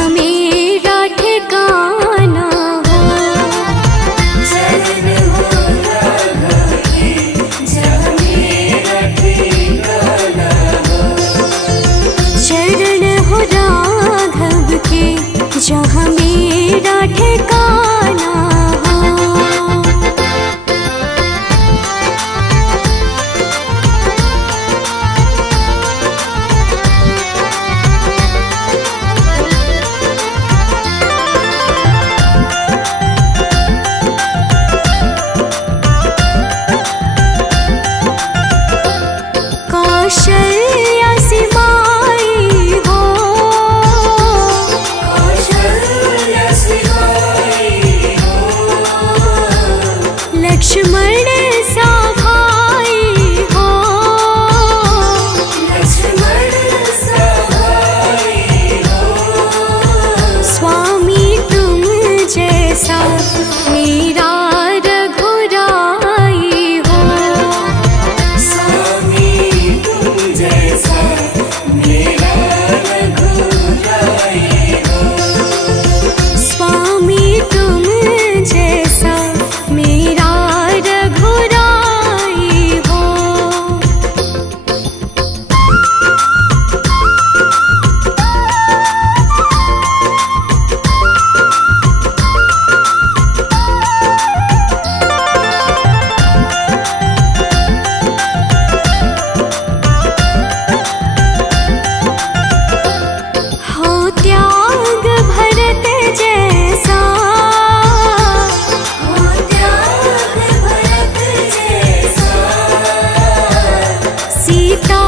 जहाँ मेरा ठिकाना हो। चरण हो राघव के जहाँ मेरा ठिकाना हो। चरण हो राघव के जहाँ मेरा ठिकाना हो। कौशल्या सी माई हो। कौशल्या सी माई हो। लक्ष्मण सा भाई हो। लक्ष्मण सा भाई हो। स्वामी तुम जैसा मेरा रघुराई हो। स्वामी तुम जैसा मेरा रघुराई हो। स्वामी तुम जैसा मेरा रघुराई हो। हो त्याग भरत जैसा। हो त्याग भरत जैसा। सीता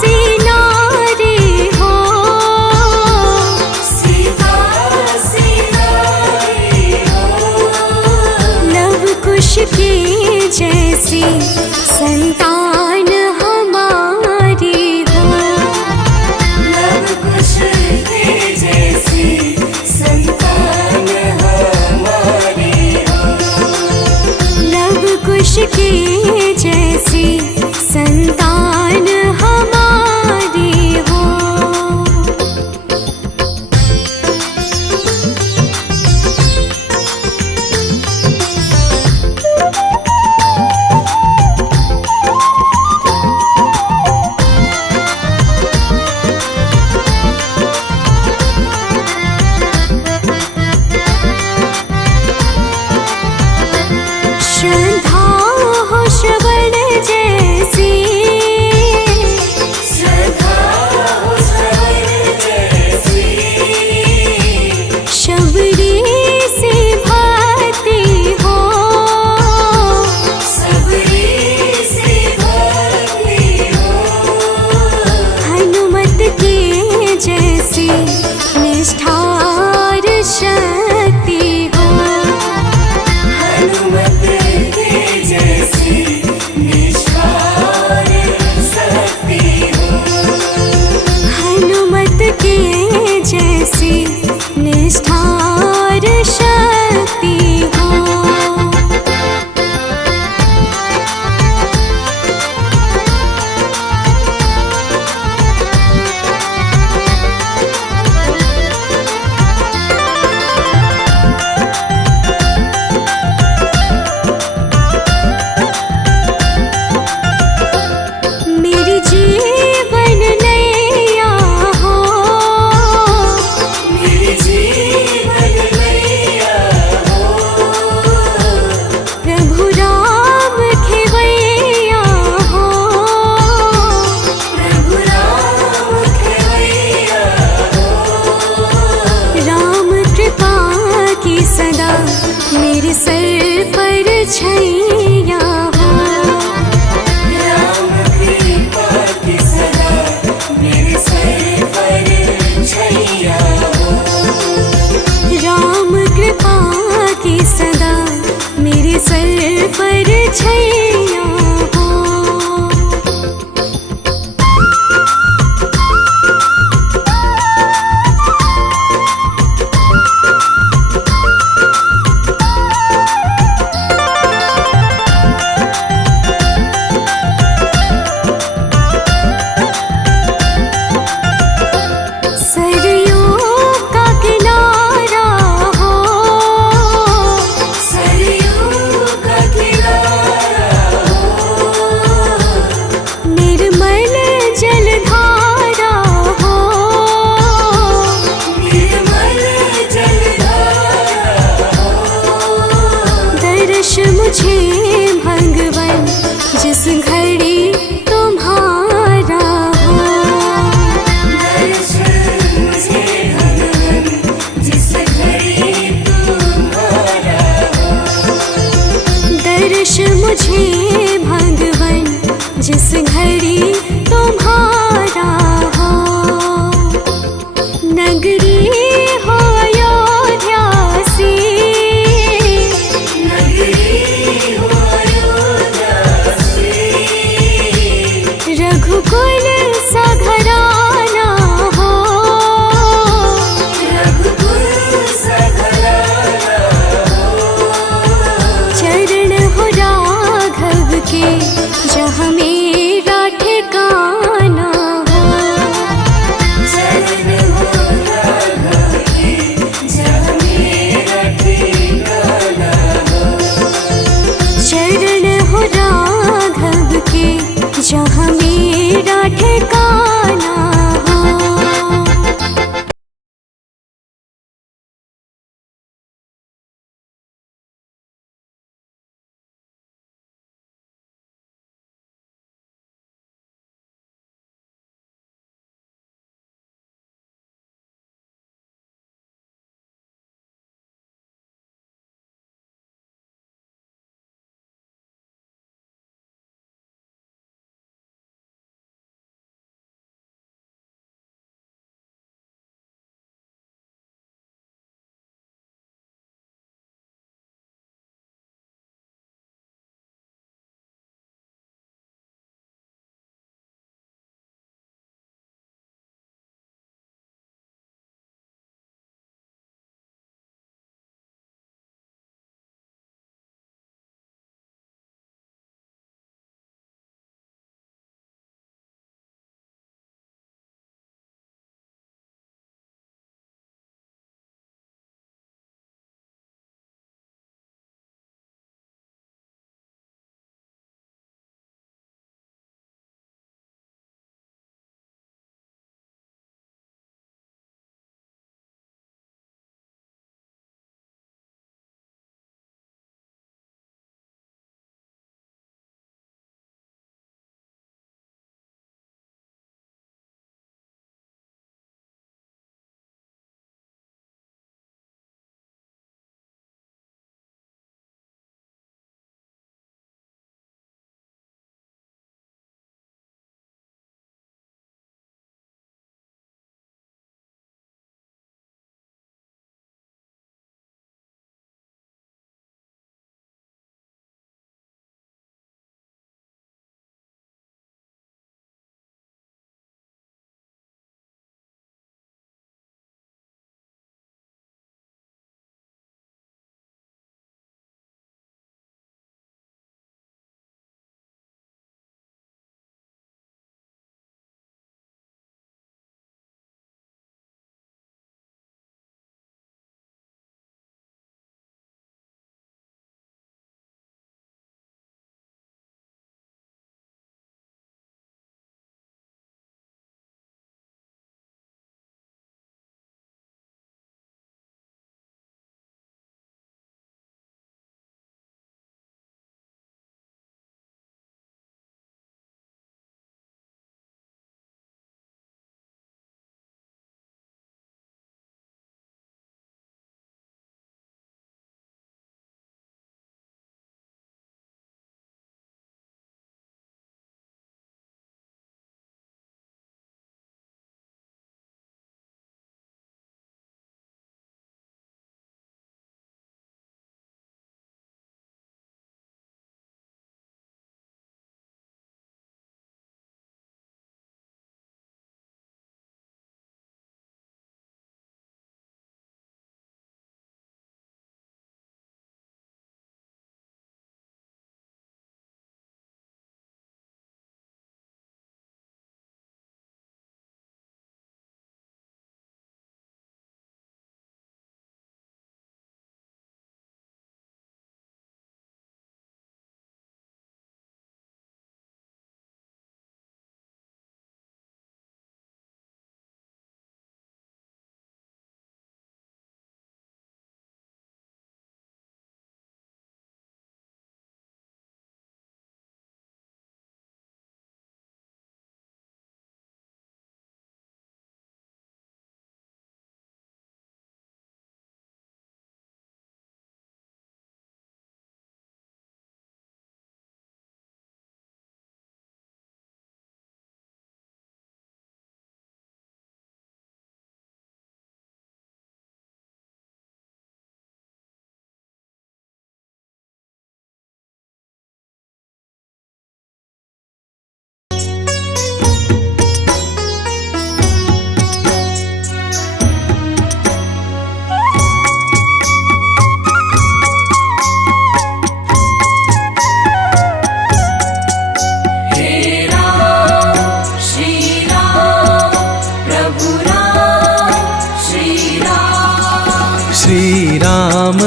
सी नारी हो। सीता सी नारी हो। लव कुश की जैसी संतान हमारी हो। लव कुश की जैसी संतान हमारी हो। लव कुश की जैसी संतान हमारी हो। श्रद्धा हो श्रवण जैसी। श्रद्धा हो श्रवण जैसी। शबरी से भक्ति हो। सबरी से भक्ति हो। हनुमत के जैसी निष्ठार शक्ति हो। हनुमत के जैसी निष्ठार शक्ति हो। हनुमत के जैसी निष्ठार शक्ति हो। मेरी जीवन नैया हो। मेरी जीवन नैया हो। प्रभु राम खेवैया हो। प्रभु राम खेवैया हो। राम कृपा की सदा मेरे सर पर छैया हो। राम कृपा की सदा मेरे सर पर छैया हो। राम कृपा की सदा मेरे सर पर छैया हो। सरयू का नगरी हो अयोध्या सी, नगरी हो अयोध्या सी, रघुकुल सा घराना हो, रघुकुल सा घराना हो, चरण हो राघव के जहाँ मेरा ठिकाना हो। चरण हो राघव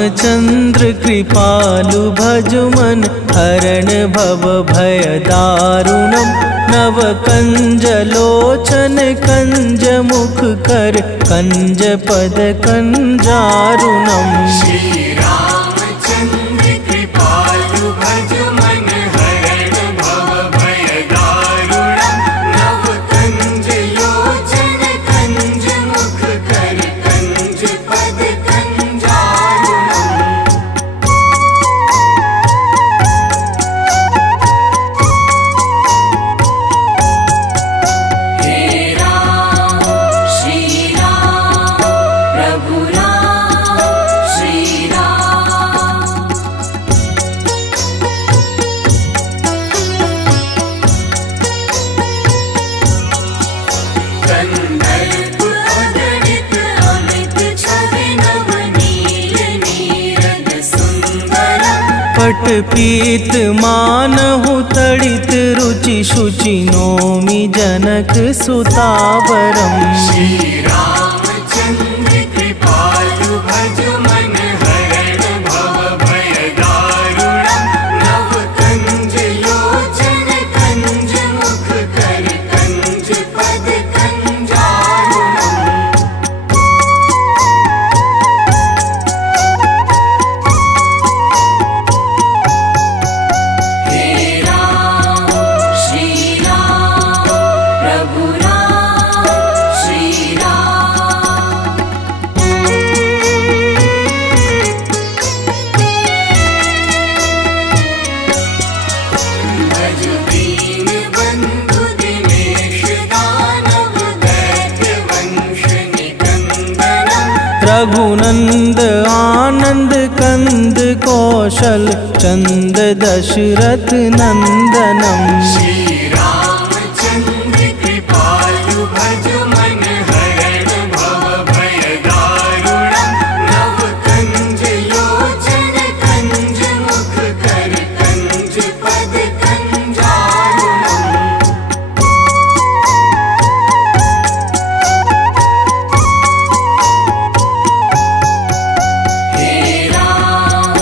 रामचंद्र कृपालु भजुमन हरण भव भय दारुणम नव कंज लोचन कंज मुख कर कंज पद कंजारुणम श्री रामचंद्र कृपालु भजुमन हरण भव भय दारुणम नव कंज लोचन कंज मुख कर कंज पद कंजारुणम हे राम श्री राम प्रभु राम श्री राम कंदर्प अगणित अमित छवि नवनील नीरद सुंदरम पट पीत मानहु तड़ित रुचि शुचि नोमि जनक सुतावरम श्री रामचंद्र कृपालु भजुमन हरण भव भय दारुणम नव कंज लोचन कंज मुख कर कंज पद कंजारुणम हे राम श्री राम प्रभु राम श्री राम भज दीन बंधु दिनेश दानव दैत्य वंश निकंदनम रघुनंद आनंद कंद कौशल चंद दशरथ नंदनम श्री रामचंद्र कृपालु भजुमन हरण भव भय दारुणम नव कंज लोचन कंज मुख कर कंज पद कंजारुणम हे राम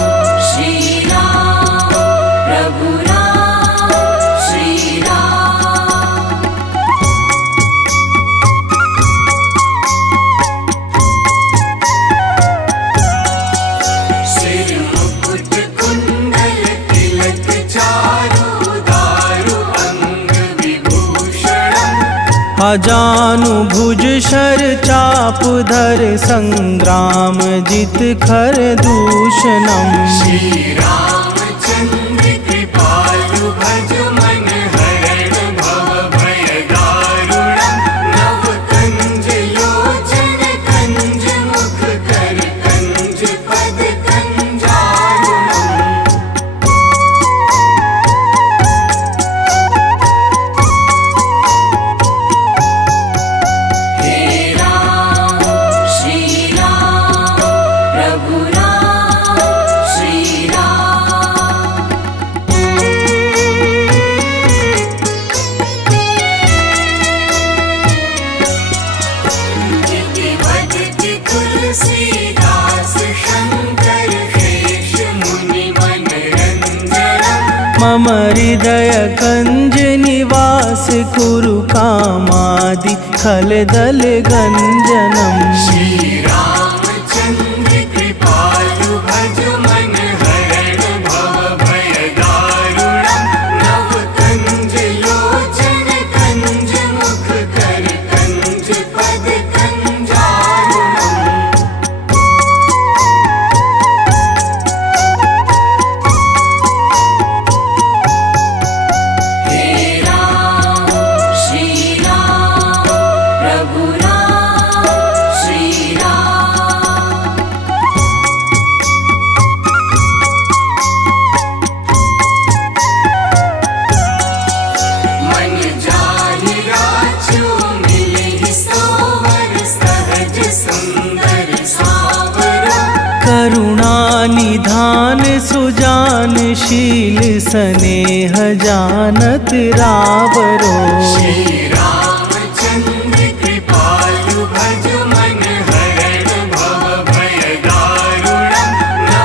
श्री राम प्रभु राम श्री राम सिर मुकुट कुंडल तिलक चारु दारु अंग विभूषणम अजानु भुज शर चाप धर संग्राम जित खर दूषणम श्री रामचंद्र कृपालु भजुमन हरण भव भय दारुणम नव कंज लोचन कंज मुख कर कंज पद कंजारुणम हे राम श्री राम प्रभु राम श्री राम जिति वदति तुलसीदास शंकर शेष मुनि मनरंजनम मम हृदय कंज निवास कुरु कामादि खल दल गंजनम श्री रामचंद्र कृपालु भजुमन हरण भव भय दारुणम नव कंज लोचन कंज मुख कर कंज पद कंजारुणम हे राम श्री राम प्रभु राम श्री राम मन जाहि राजू मिलहि सोवर सहज सुंदर सावरा करुणा निधान सुजान शील स्नेह जानत रावरो श्री रामचंद्र कृपालु भजुमन हरण भव भय दारुणम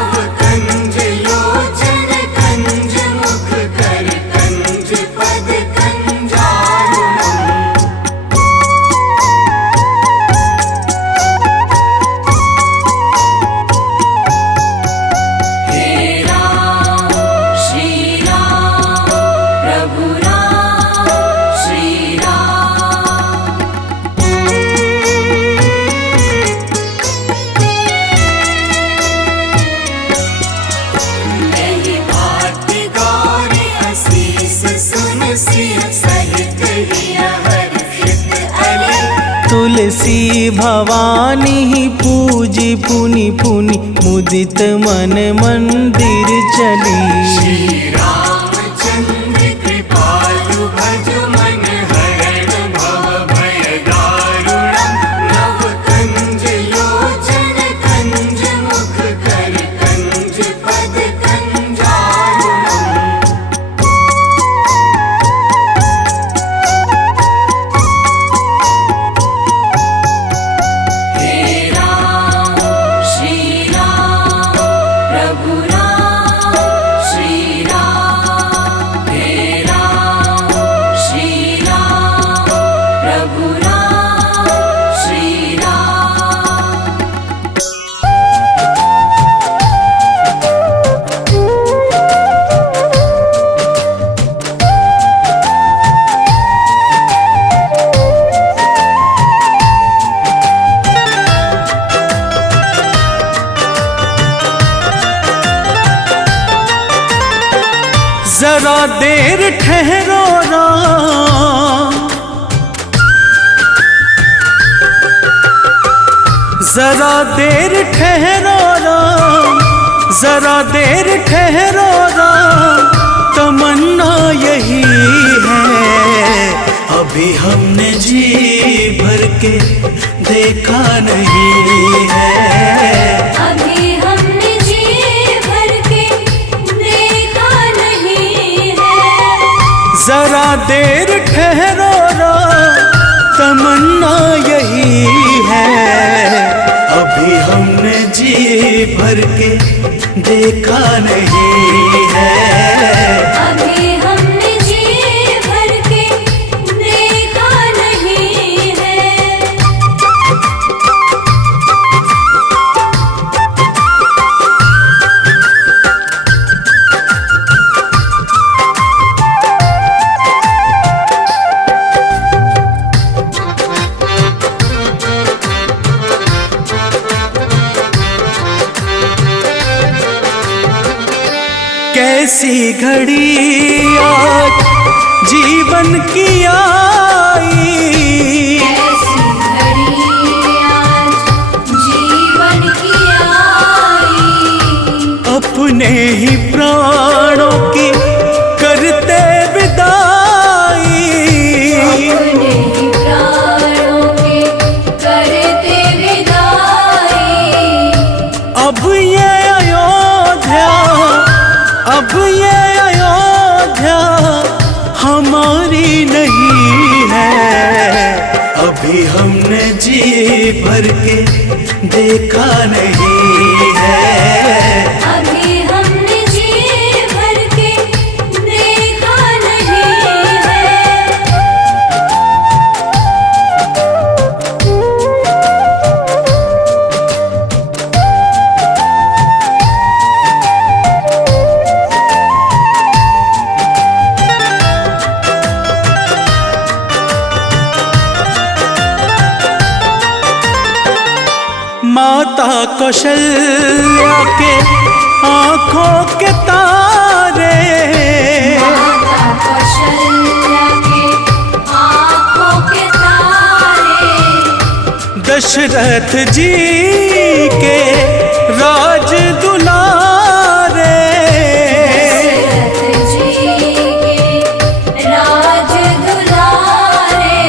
तुलसी भवानी पूजी पुनि पुनि मुदित मन मंदिर चली। श्री रामचंद्र कृपालु भज मन हरण भव भय दारुणम। नव कंज लोचन कंज मुख कर कंज पद कंजारुणम। हे राम श्री राम प्रभु राम श्री राम। हे राम श्री राम प्रभु राम श्री राम। जरा देर ठहरो राम, जरा देर ठहरो राम, जरा देर ठहरो राम, तमन्ना यही है अभी हमने जी भर के देखा नहीं है। अभी हमने जी भर के देखा नहीं है। जरा देर ठहरो राम, तमन्ना यही है अभी हमने जी भर के देखा नहीं है। अभी हमने जी भर के देखा नहीं है। कैसी घड़ी आज जीवन की आई, ऐसी घड़ी आज जीवन की आई। अपने ही प्राणों की करते विदाई। अपने ही प्राणों की करते विदाई। अब ये अयोध्या, अब ये अयोध्या हमारी नहीं है। अभी हमने जी भर के देखा नहीं है। अभी हमने जी भर के देखा नहीं है। माता कौशल्या के आंखों के तारे, माता कौशल्या के आँखों के तारे। दशरथ जी के राज दुलारे। दशरथ जी के राज दुलारे।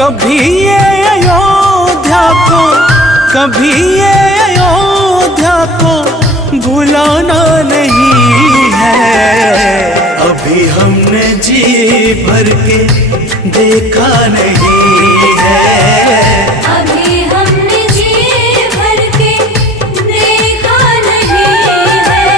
कभी ये अयोध्या को, कभी ये अयोध्या को भुलाना नहीं है। अभी हमने जी भर के देखा नहीं है। अभी हमने जी भर के देखा नहीं है।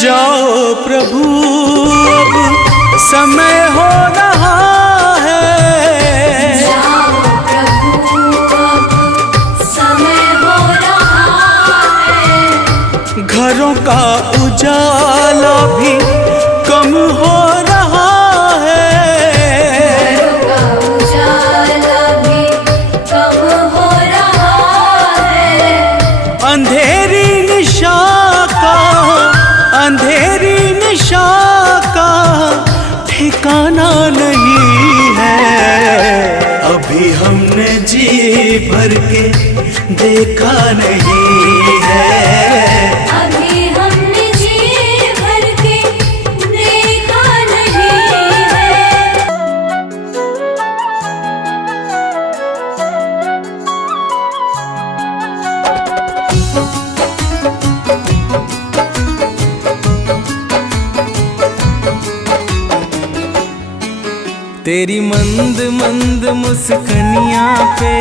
जाओ प्रभु अब समय हो रहा है। जाओ प्रभु अब समय हो रहा है। घरों का उजाला उजाला भी कम हो रहा है। घरों का उजाला भी कम हो रहा है। अंधेरी निशा का ठिकाना नहीं है। अभी हमने जी भर के देखा नहीं है। अभी हमने जी भर के देखा नहीं है। तेरी मंद मंद मुस्कनियाँ पे,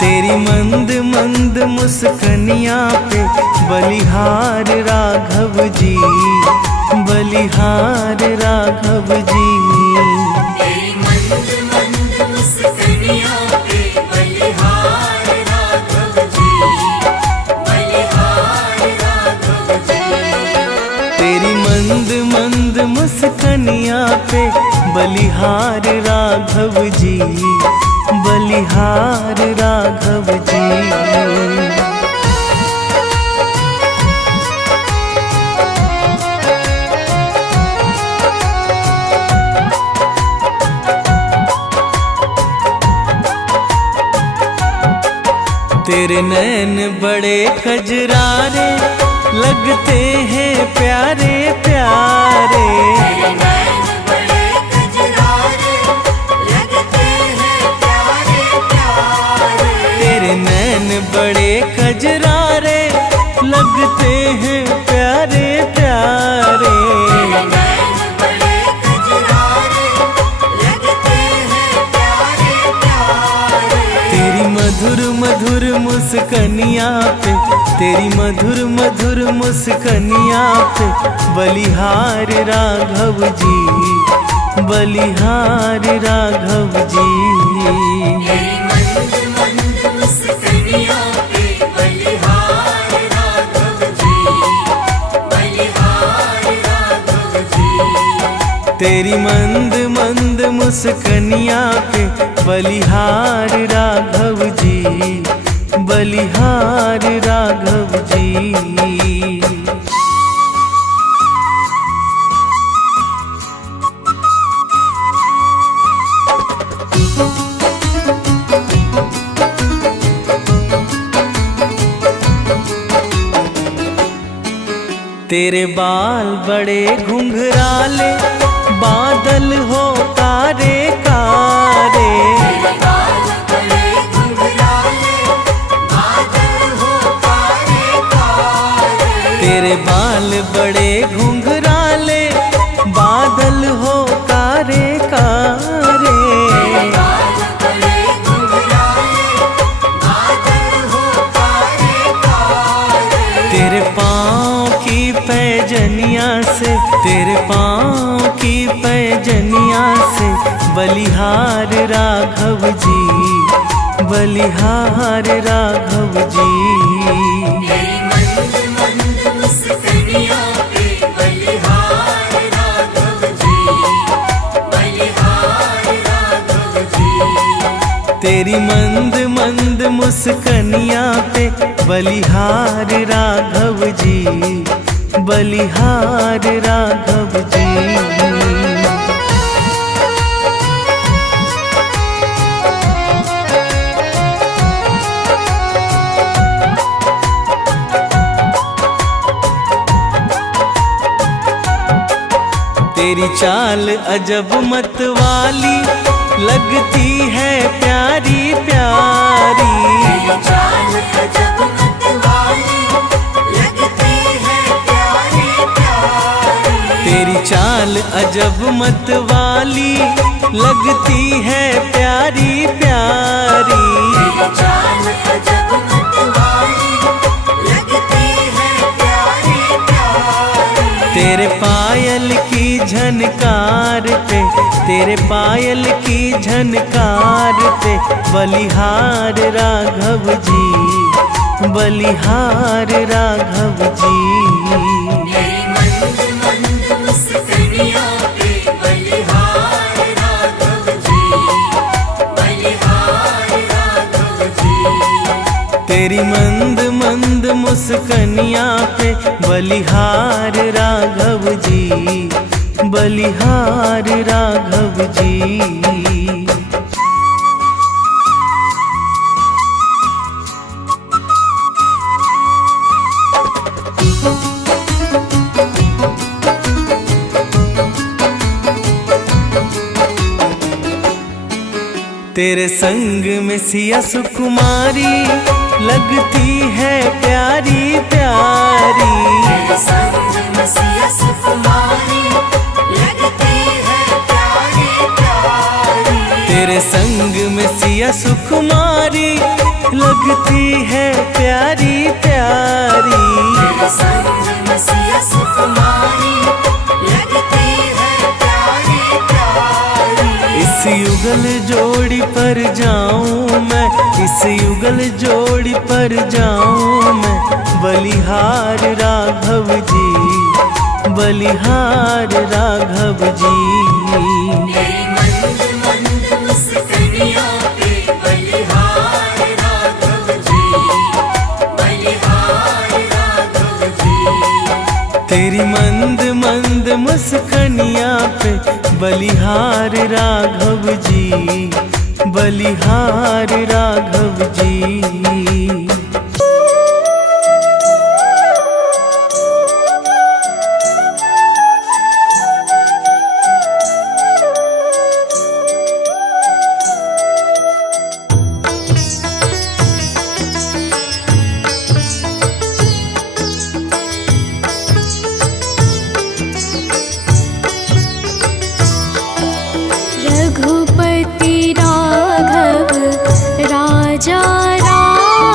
तेरी मंद मंद मुस्कनियाँ पे बलिहार राघव जी, बलिहार राघव जी। तेरी मंद मंद मुस्कनियाँ पे बलिहार राघव जी, बलिहार राघव जी। तेरी मंद मंद मुस्कनियाँ पे बलिहार राघव जी, बलिहार राघव जी। तेरे नैन बड़े कजरारे लगते हैं प्यारे प्यारे। तेरे नैन बड़े कजरारे लगते हैं प्यारे प्यारे। तेरे नैन बड़े कजरारे लगते हैं प्यारे प्यारे। तेरे नैन बड़े कजरारे लगते हैं प्यारे प्यारे। तेरी मधुर मधुर मुस्कनियाँ पे, तेरी मधुर मधुर मुस्कनियाँ पे बलिहार राघव जी, बलिहार राघव जी। तेरी मंद मंद मुस्कनियाँ पे बलिहार राघव जी, बलिहार राघव जी। तेरी मंद मंद मुस्कनियाँ पे बलिहार राघव जी, बलिहार राघव जी। तेरे बाल बड़े घुंघराले बादल हो कारे कारे। तेरे बाल बड़े घुंघराले बादल हो कारे कारे। तेरे बाल बड़े घुंघराले बादल हो कारे कारे। तेरे बाल बड़े घुंघराले बादल हो कारे कारे। तेरे पाँव की पैजनिया से, तेरे पाँव की पैजनिया से बलिहार राघव जी, बलिहार राघव जी। तेरी मंद मंद मुस्कनियाँ पे बलिहार राघव जी, बलिहार राघव जी। तेरी मंद मंद मुस्कनियाँ पे बलिहार राघव जी, बलिहार राघव जी। तेरी चाल अजब मत वाली लगती है प्यारी प्यारी। तेरी चाल अजब मत वाली लगती है प्यारी प्यारी। तेरी चाल अजब मत वाली लगती है प्यारी प्यारी। तेरी चाल अजब मत वाली लगती है प्यारी प्यारी। तेरे पायल की झनकार पे, तेरे पायल की झनकार पे बलिहार राघव जी, बलिहार राघव जी। तेरी मंद मंद मुस्कानियों पे बलिहार राघव जी, बलिहार राघव जी। तेरी मंद मंद मुस्कनिया पे बलिहार राघव जी, बलिहार राघव जी। तेरे संग में सिया सुकुमारी लगती है प्यारी प्यारी। तेरे संग में सिया सुकुमारी लगती है प्यारी प्यारी। तेरे संग में सिया सुकुमारी लगती है प्यारी प्यारी। तेरे संग में सिया सुकुमारी लगती है प्यारी प्यारी। इस युगल जोड़ी पर जाऊं मैं, इस युगल जोड़ी पर जाऊं मैं, बलिहार राघव जी, बलिहार राघव जी। तेरी मंद मंद मुस्कानियों पे बलिहार राघव जी, बलिहार राघव जी। तेरी मंद मंद मुस्कनिया पे बलिहार राघव जी, बलिहार राघव जी। रघुपति राघव राजा राम,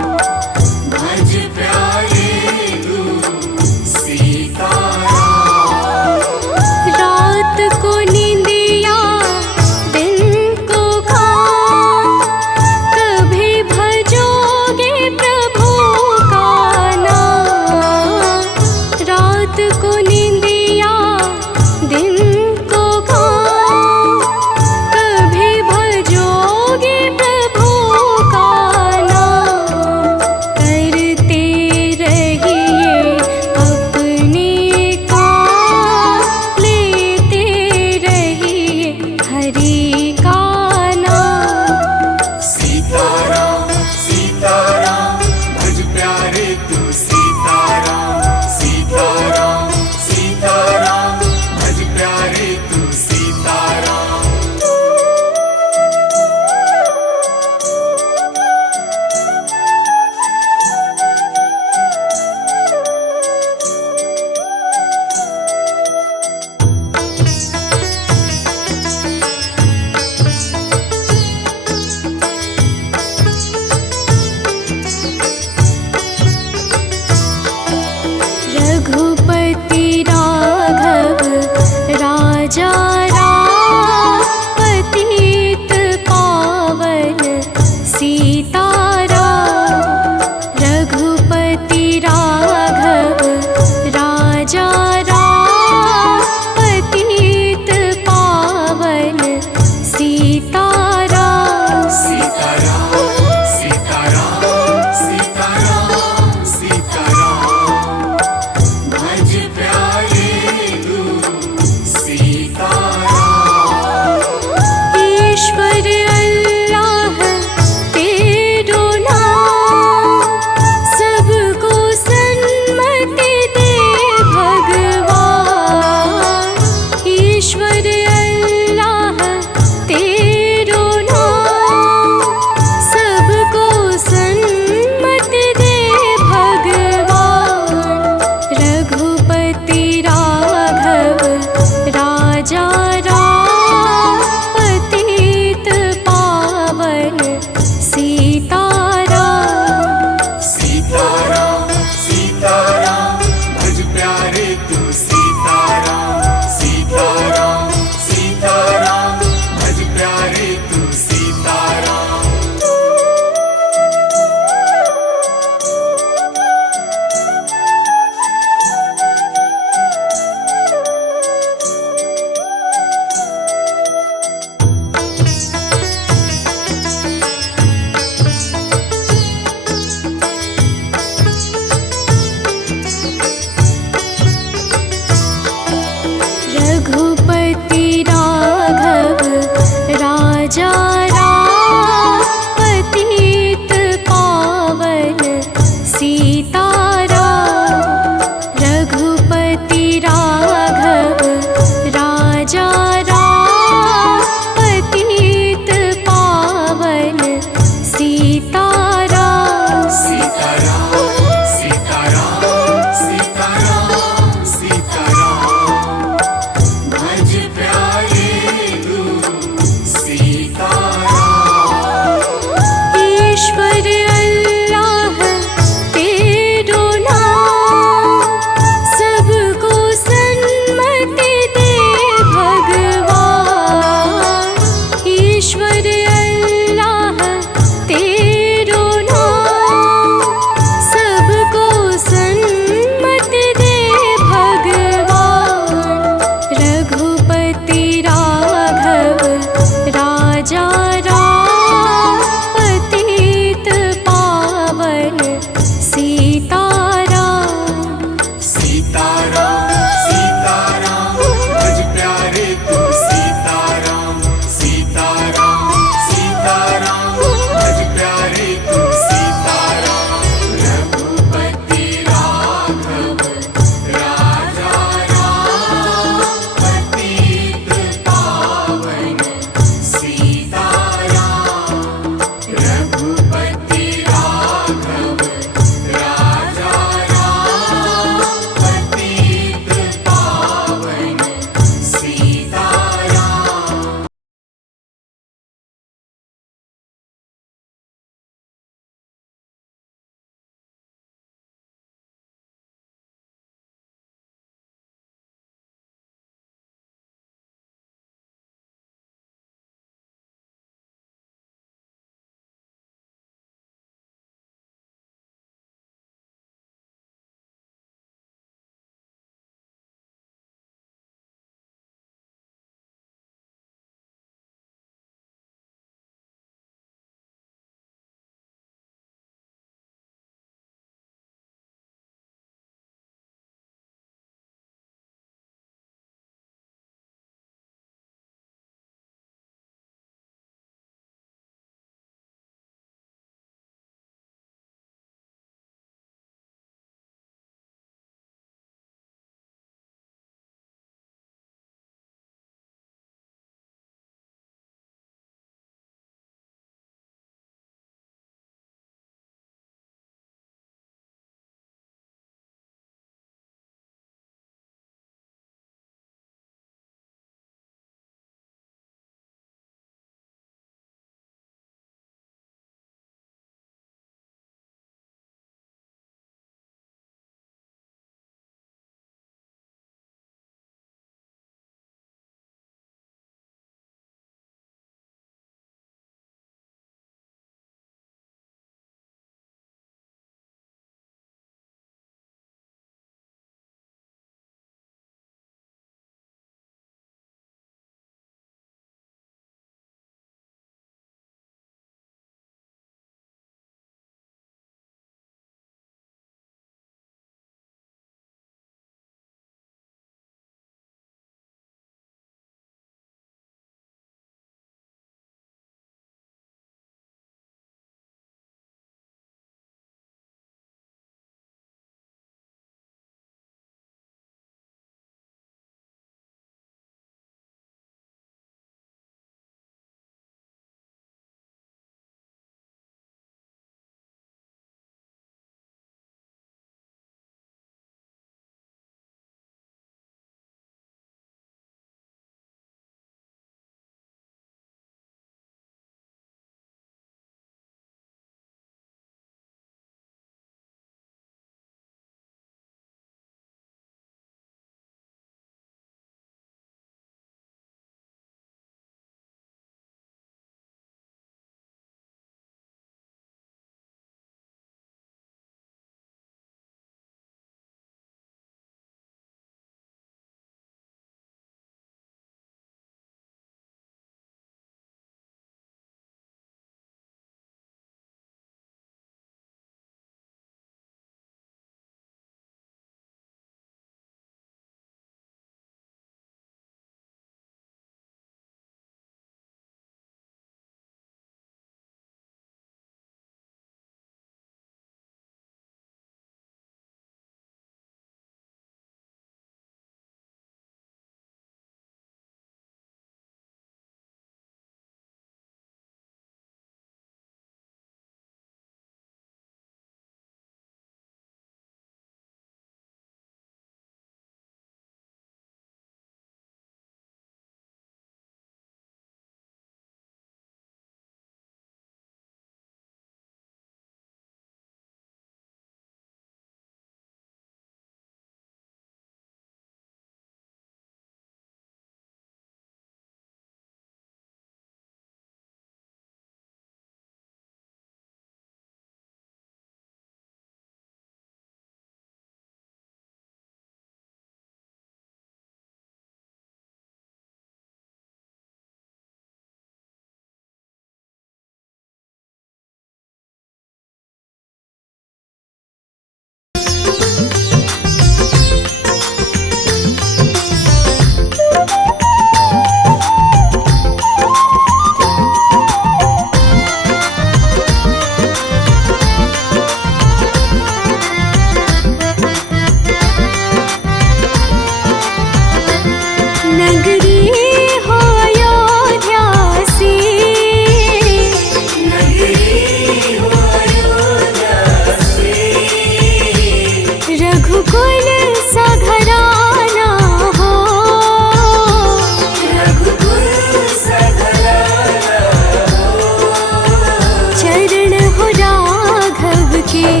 के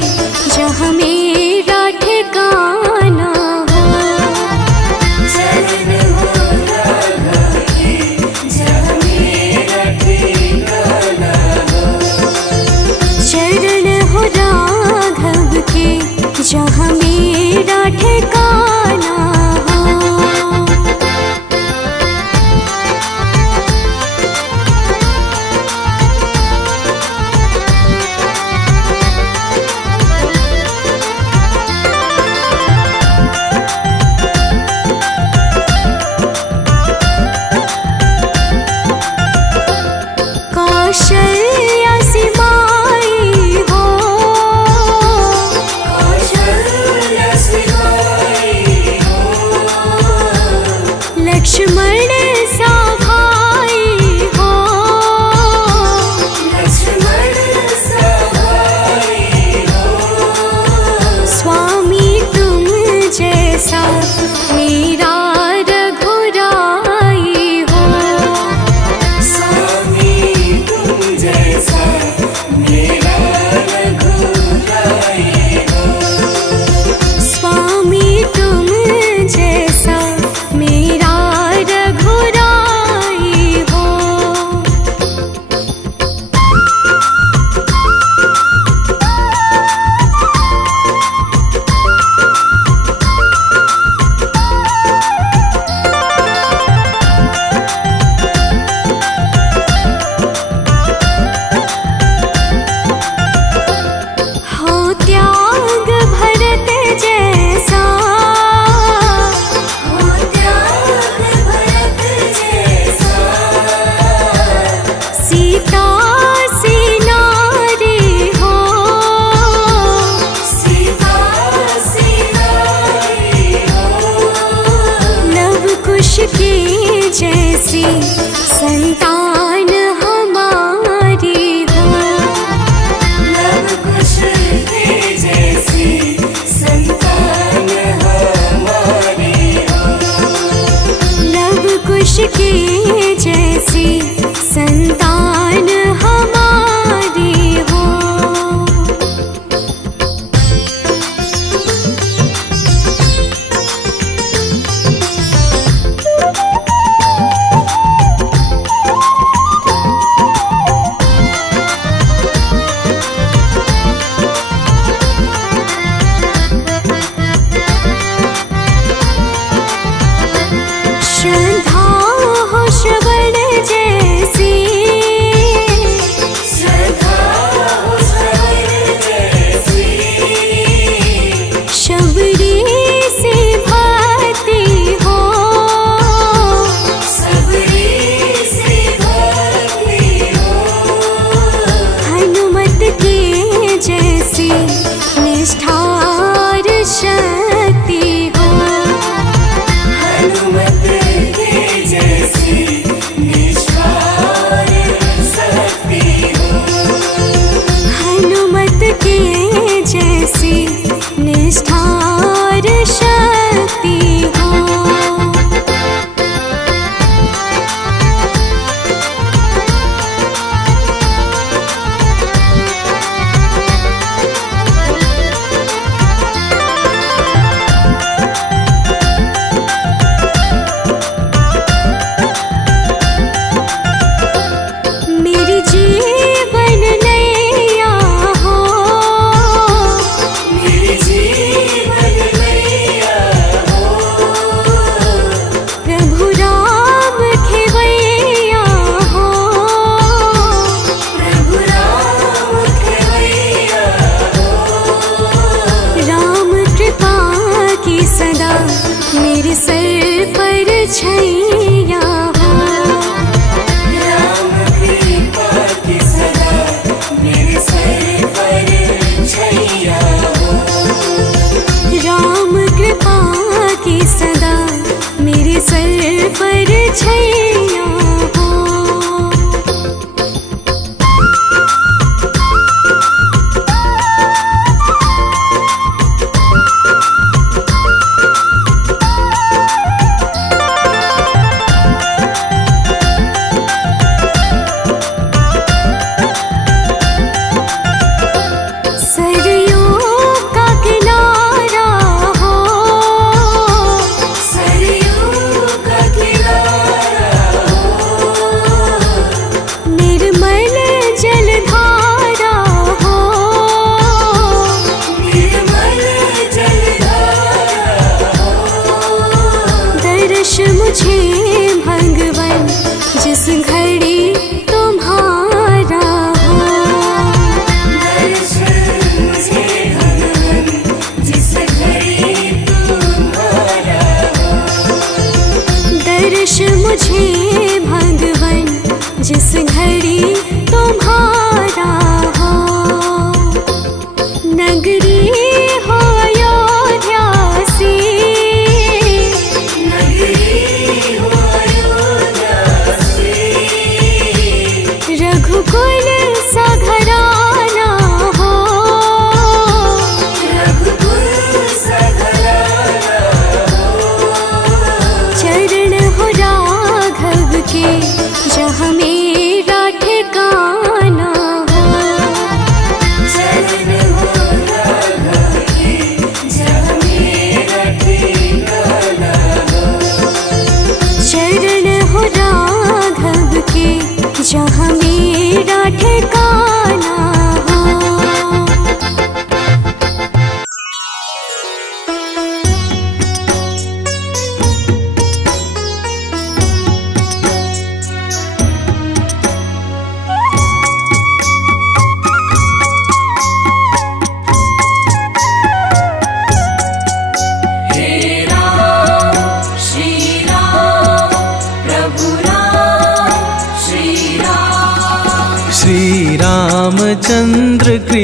जहाँ मेरा ठिकाना हो। चरण हो राघव के जहाँ मेरा ठिकाना हो। चरण हो राघव के जहाँ मेरा ठिकाना हो।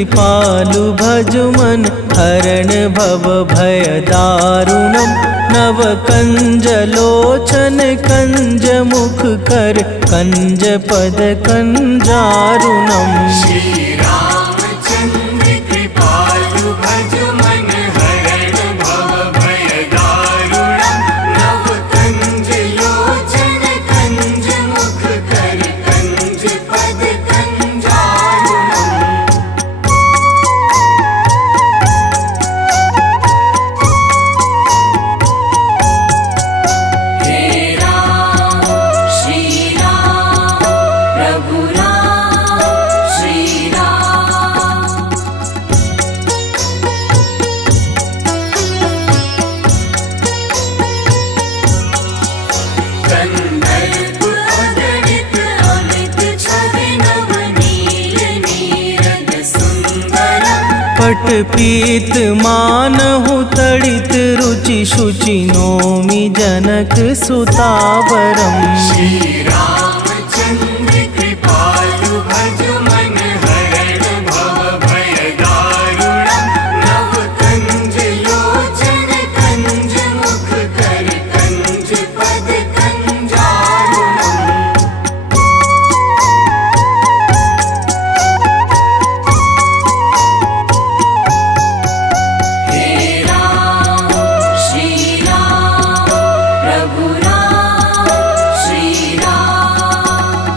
कृपालु भज मन हरण भव भय दारुणम नव कंज लोचन कंज मुख कर कंज पद कंजारुणम श्री रामचंद्र कृपालु भज मन हरण भव भय दारुणम नव कंज लोचन कंज मुख कर कंज पद कंजारुणम हे राम श्री राम प्रभु राम श्री राम कंदर्प अगणित अमित छवि नवनील नीरद सुंदरम पट पीत मानहु तड़ित रुचि शुचि नोमि जनक सुतावरम श्री रामचंद्र कृपालु भज मन हरण भव भय दारुणम नव कंज लोचन कंज मुख कर कंज पद कंजारुणम हे राम श्री राम प्रभु राम श्री राम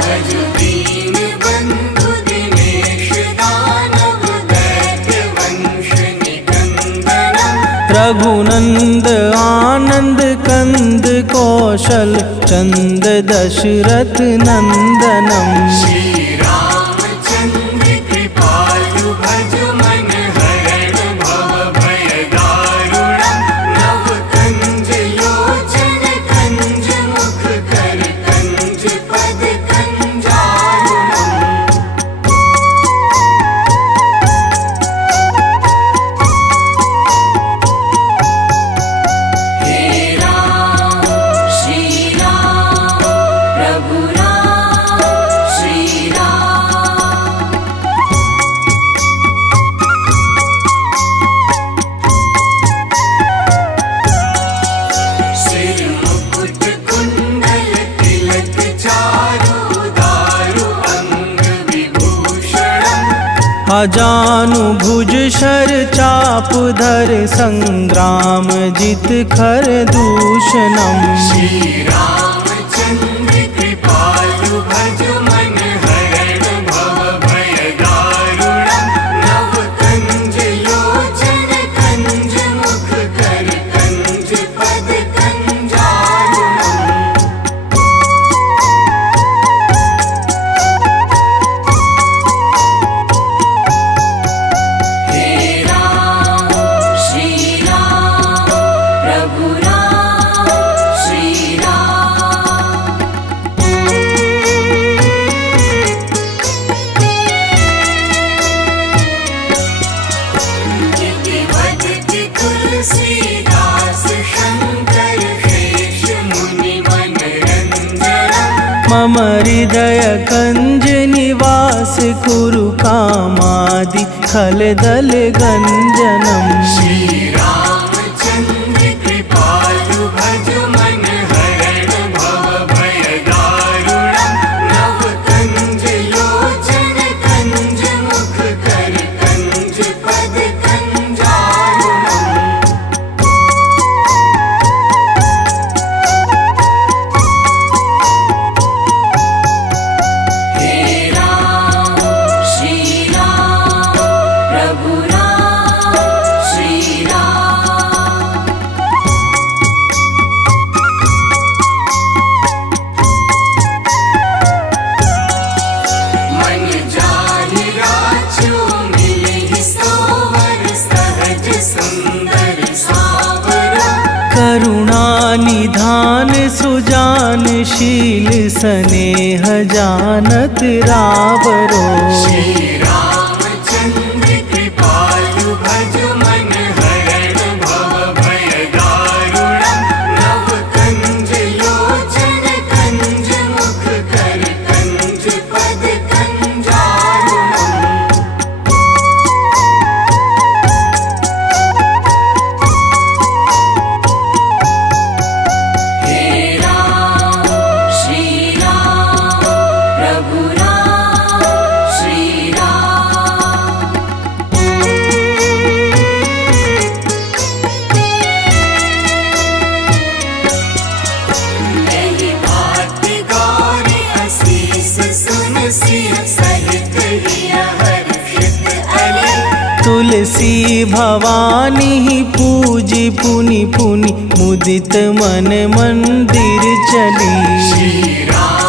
भज दीन बंधु दिनेश दानव दैत्य वंश निकंदनम रघुनंद आनंद कंद कौशल चंद दशरथ नंदनम श्री रामचंद्र कृपालु भज मन हरण भव भय दारुणम नव कंज लोचन कंज मुख कर कंज पद कंजारुणम हे राम श्री राम प्रभु राम श्री राम सिर मुकुट कुंडल तिलक चारु दारु अंग विभूषणम अजानु भुज शर चाप धर संग्राम जित खर दूषणम श्री रामचंद्र कृपालु भज मन हरण भव भय दारुणम नव कंज लोचन कंज मुख कर कंज पद कंजारुणम हे राम श्री राम प्रभु राम श्री राम गिरिवदति तुलसीदास शंकर शेष मुनि मनरंजनम मम हृदय कंज निवास कुरु कामादि खल दल गंजनम श्री रामचंद्र कृपालु भज मन हरण भव भय दारुणम नव कंज लोचन कंज मुख कर कंज पद कंजारुणम हे राम श्री राम प्रभु राम श्री राम मन जाहि राजो मिलहि सोवर सहज सुंदर सावरा करुणा निधान सुजान शील स्नेह जानत रावरो श्री रामचंद्र कृपालु भज मन हरण भव भय दारुणम नव कंज तुलसी भवानी पूजी पुनि पुनि मुदित मन मंदिर चली। श्री राम